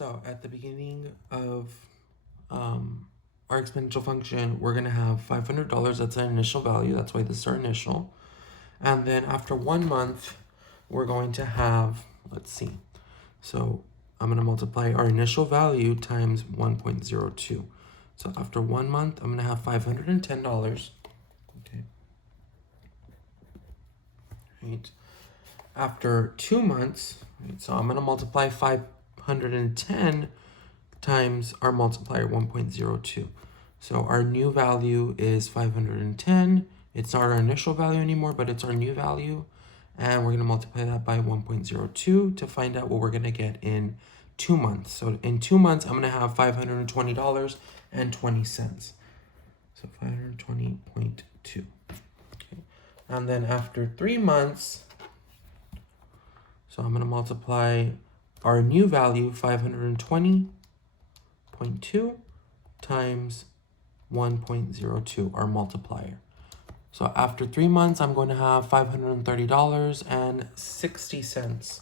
So at the beginning of our exponential function, we're going to have $500. That's an initial value. That's why this is our initial. And then after 1 month, we're going to have, let's see. So I'm going to multiply our initial value times 1.02. So after 1 month, I'm going to have $510. Okay. Right. After 2 months, right, so I'm going to multiply 510 times our multiplier 1.02. So our new value is 510. It's not our initial value anymore, but it's our new value. And we're going to multiply that by 1.02 to find out what we're going to get in 2 months. So in 2 months, I'm going to have $520.20. So 520.2. Okay. And then after 3 months, so I'm going to multiply our new value, 520.2 times 1.02, our multiplier. So after 3 months, I'm going to have $530.60.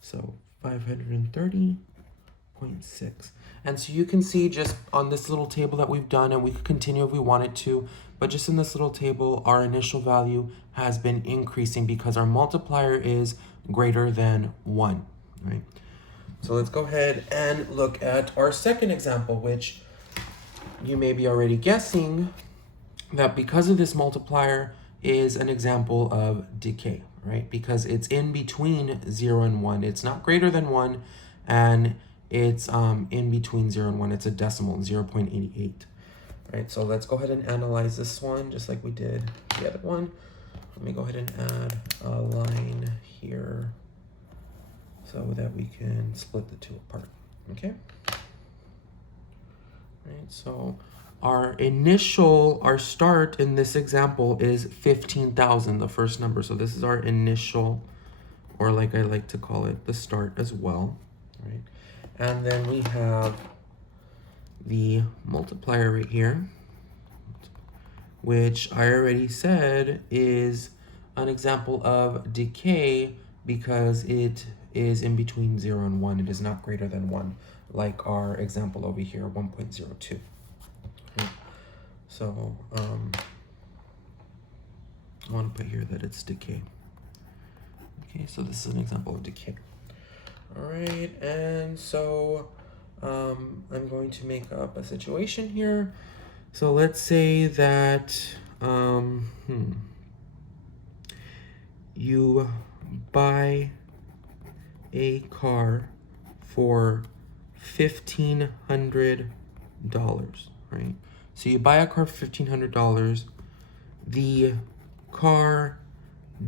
So 530.6. And so you can see just on this little table that we've done, and we could continue if we wanted to, but just in this little table, our initial value has been increasing because our multiplier is greater than 1, right? So let's go ahead and look at our second example, which you may be already guessing that because of this multiplier is an example of decay, right? Because it's in between 0 and 1. It's not greater than 1, and it's in between 0 and 1. It's a decimal, 0.88, right? So let's go ahead and analyze this one just like we did the other one. Let me go ahead and add a line here so that we can split the two apart, okay? Right, so our start in this example is 15,000, the first number. So this is our initial, or like I like to call it, the start as well, right? And then we have the multiplier right here, which I already said is an example of decay because it is in between 0 and 1. It is not greater than 1, like our example over here, 1.02. Okay. So I want to put here that it's decay. Okay, so this is an example of decay. All right, and so I'm going to make up a situation here. So let's say that you buy a car for $1,500, right? So you buy a car for $1,500. The car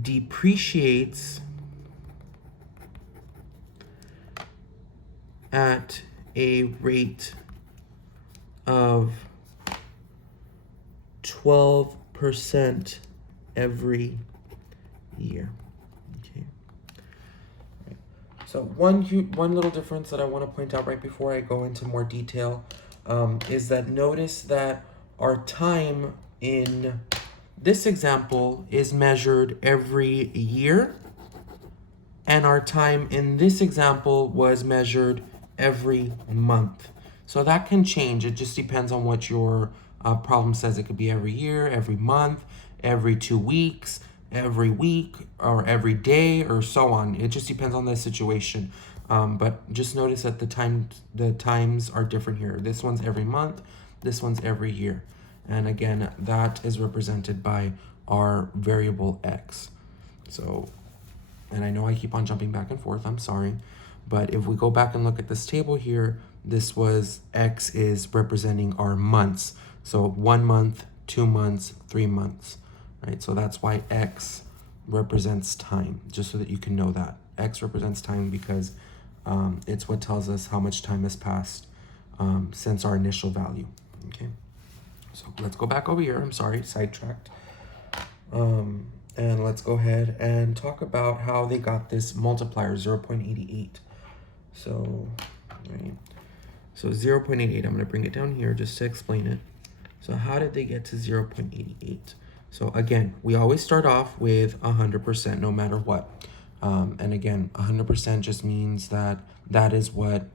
depreciates at a rate of 12% every year. Okay. Right. So one little difference that I want to point out right before I go into more detail is that notice that our time in this example is measured every year, and our time in this example was measured every month. So that can change. It just depends on what your problem says. It could be every year, every month, every 2 weeks, every week, or every day, or so on. It just depends on the situation. But just notice that the times are different here. This one's every month, this one's every year. And again, that is represented by our variable x. So, and I know I keep on jumping back and forth, I'm sorry. But if we go back and look at this table here, this was x is representing our months. So 1 month, 2 months, 3 months, right? So that's why x represents time, just so that you can know that. X represents time because it's what tells us how much time has passed since our initial value, okay? So let's go back over here. I'm sorry, sidetracked. And let's go ahead and talk about how they got this multiplier, 0.88. So, right. So 0.88, I'm going to bring it down here just to explain it. So how did they get to 0.88? So again, we always start off with 100% no matter what. And again, 100% just means that that is what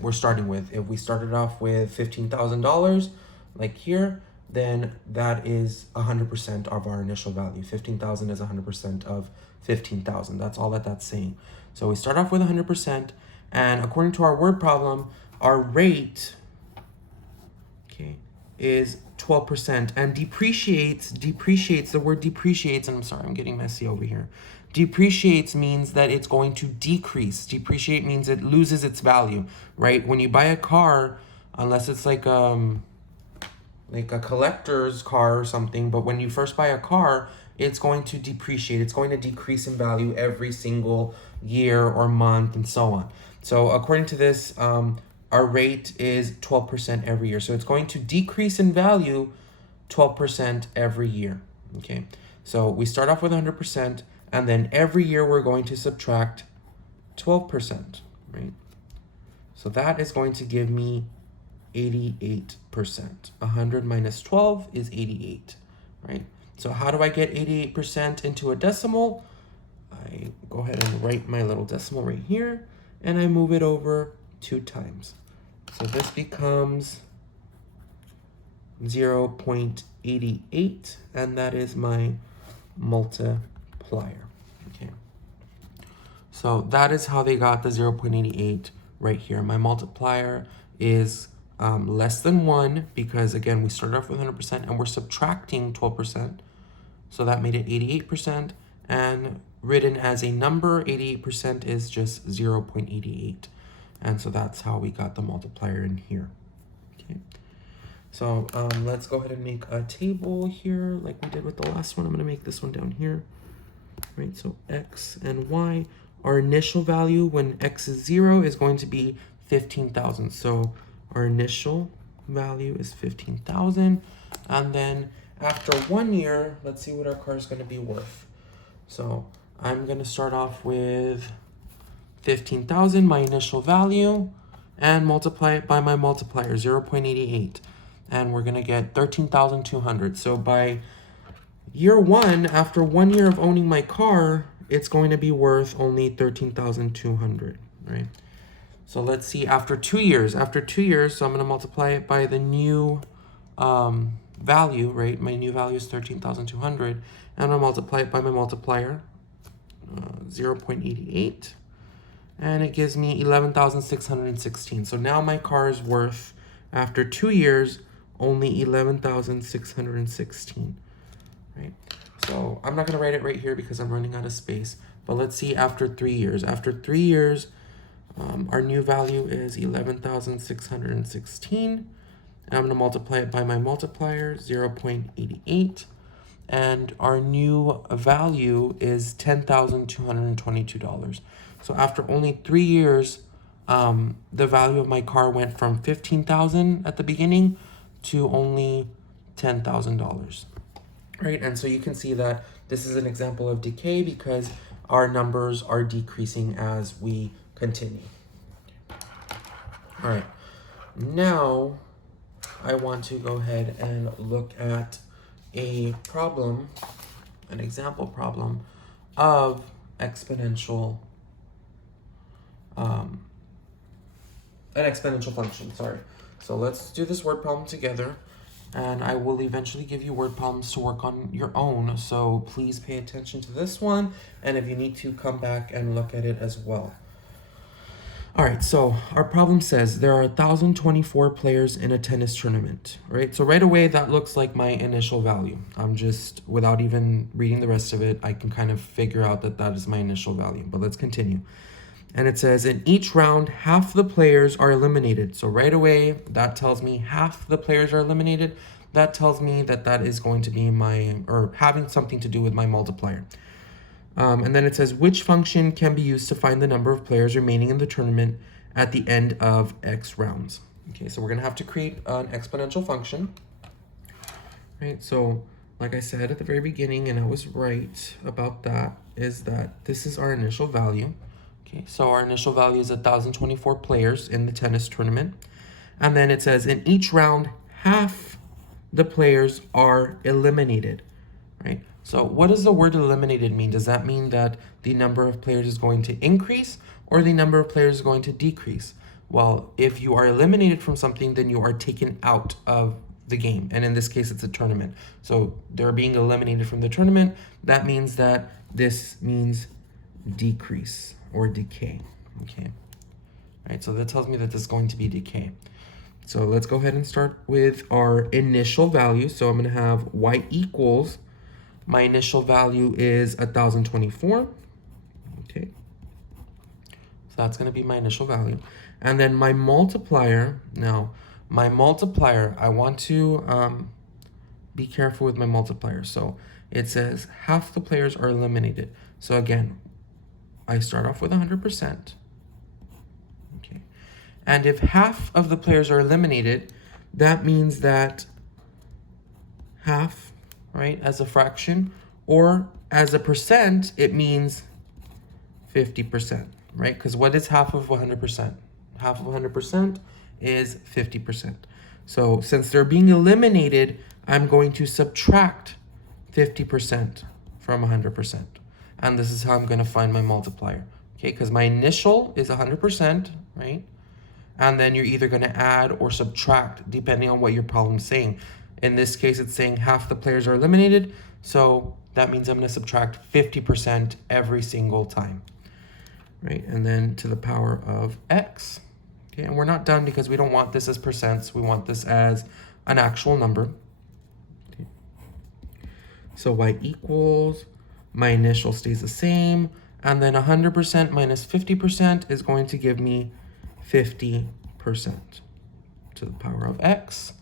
we're starting with. If we started off with $15,000, like here, then that is 100% of our initial value. 15,000 is 100% of 15,000. That's all that that's saying. So we start off with 100%, and according to our word problem, our rate, okay, is 12%, and depreciates, the word depreciates, and I'm sorry, I'm getting messy over here. Depreciates means that it's going to decrease. Depreciate means it loses its value, right? When you buy a car, unless it's like a collector's car or something, but when you first buy a car, it's going to depreciate. It's going to decrease in value every single year or month and so on. So according to this, our rate is 12% every year. So it's going to decrease in value 12% every year, okay? So we start off with 100%, and then every year we're going to subtract 12%, right? So that is going to give me 88%. 100 minus 12 is 88, right? So how do I get 88% into a decimal? I go ahead and write my little decimal right here, and I move it over 2 times. So this becomes 0.88, and that is my multiplier, okay? So that is how they got the 0.88 right here. My multiplier is less than 1 because, again, we started off with 100% and we're subtracting 12%. So that made it 88%, and written as a number, 88% is just 0.88. And so that's how we got the multiplier in here, okay? So let's go ahead and make a table here like we did with the last one. I'm gonna make this one down here, right? So X and Y, our initial value when X is 0 is going to be 15,000. So our initial value is 15,000. And then after 1 year, let's see what our car is gonna be worth. So I'm gonna start off with 15,000, my initial value, and multiply it by my multiplier, 0.88. And we're gonna get 13,200. So by year 1, after 1 year of owning my car, it's going to be worth only 13,200, right? So let's see, after 2 years, so I'm gonna multiply it by the new value, right? My new value is 13,200, and I'm gonna multiply it by my multiplier, 0.88, and it gives me 11,616. So now my car is worth, after 2 years, only 11,616, right? So I'm not gonna write it right here because I'm running out of space, but let's see after 3 years. After 3 years, our new value is 11,616, and I'm gonna multiply it by my multiplier, 0.88, and our new value is $10,222. So after only 3 years, the value of my car went from 15,000 at the beginning to only $10,000, right? And so you can see that this is an example of decay because our numbers are decreasing as we continue. All right, now I want to go ahead and look at a problem, an example problem of exponential, an exponential function, sorry. So let's do this word problem together, and I will eventually give you word problems to work on your own. So please pay attention to this one, and if you need to, come back and look at it as well. All right, so our problem says there are 1,024 players in a tennis tournament, right? So right away, that looks like my initial value. I'm just, without even reading the rest of it, I can kind of figure out that that is my initial value, but let's continue. And it says, in each round, half the players are eliminated. So right away, that tells me half the players are eliminated. That tells me that that is going to be my, or having something to do with my multiplier. And then it says, which function can be used to find the number of players remaining in the tournament at the end of X rounds? Okay, so we're gonna have to create an exponential function, right? So like I said at the very beginning, and I was right about that, is that this is our initial value. Okay, so our initial value is 1,024 players in the tennis tournament. And then it says in each round, half the players are eliminated, right? So what does the word eliminated mean? Does that mean that the number of players is going to increase, or the number of players is going to decrease? Well, if you are eliminated from something, then you are taken out of the game. And in this case, it's a tournament. So they're being eliminated from the tournament. That means that this means decrease or decay. Okay. All right, so that tells me that this is going to be decay. So let's go ahead and start with our initial value. So I'm going to have y equals, my initial value is 1,024. Okay. So that's going to be my initial value. And then my multiplier, now my multiplier, I want to be careful with my multiplier. So it says half the players are eliminated. So again, I start off with 100%. Okay. And if half of the players are eliminated, that means that half, right, as a fraction, or as a percent, it means 50%, right? Because what is half of 100%? Half of 100% is 50%. So since they're being eliminated, I'm going to subtract 50% from 100%. And this is how I'm going to find my multiplier, okay? Because my initial is 100%, right? And then you're either going to add or subtract depending on what your problem's saying. In this case, it's saying half the players are eliminated. So that means I'm going to subtract 50% every single time, right? And then to the power of x. Okay, and we're not done because we don't want this as percents. We want this as an actual number. Okay. So y equals, my initial stays the same, and then 100% minus 50% is going to give me 50% to the power of x.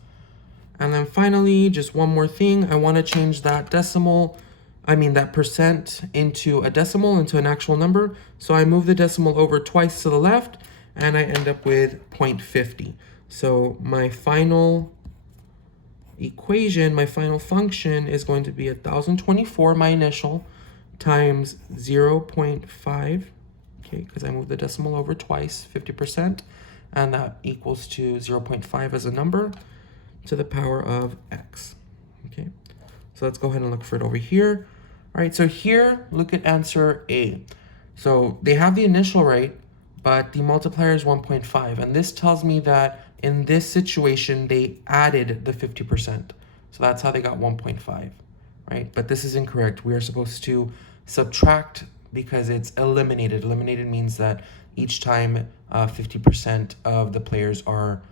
And then finally, just one more thing, I want to change that that percent into a decimal, into an actual number. So I move the decimal over twice to the left, and I end up with 0.50. So my final equation, my final function is going to be 1,024, my initial, times 0.5, okay, because I moved the decimal over twice, 50%, and that equals to 0.5 as a number to the power of x, okay? So let's go ahead and look for it over here. All right, so here, look at answer A. So they have the initial right, but the multiplier is 1.5, and this tells me that in this situation, they added the 50%. So that's how they got 1.5, right? But this is incorrect. We are supposed to subtract because it's eliminated. Eliminated means that each time 50% of the players are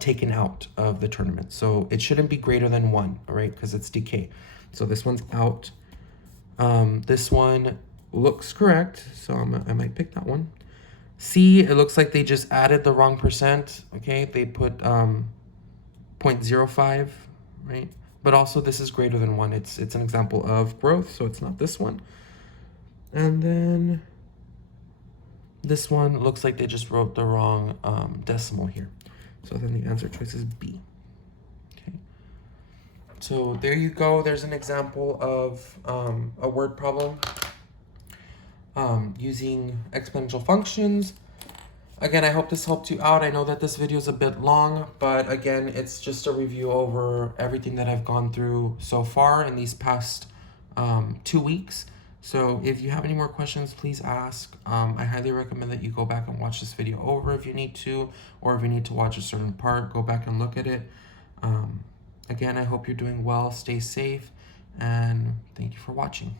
taken out of the tournament. So it shouldn't be greater than 1, all right? Because it's decay. So this one's out. This one looks correct, so I might pick that one. C, it looks like they just added the wrong percent, okay? They put 0.05, right? But also this is greater than 1. It's an example of growth, so it's not this one. And then this one looks like they just wrote the wrong decimal here. So then the answer choice is B. Okay. So there you go. There's an example of a word problem using exponential functions. Again, I hope this helped you out. I know that this video is a bit long, but again, it's just a review over everything that I've gone through so far in these past 2 weeks. So if you have any more questions, please ask. I highly recommend that you go back and watch this video over if you need to, or if you need to watch a certain part, go back and look at it. Again, I hope you're doing well, stay safe, and thank you for watching.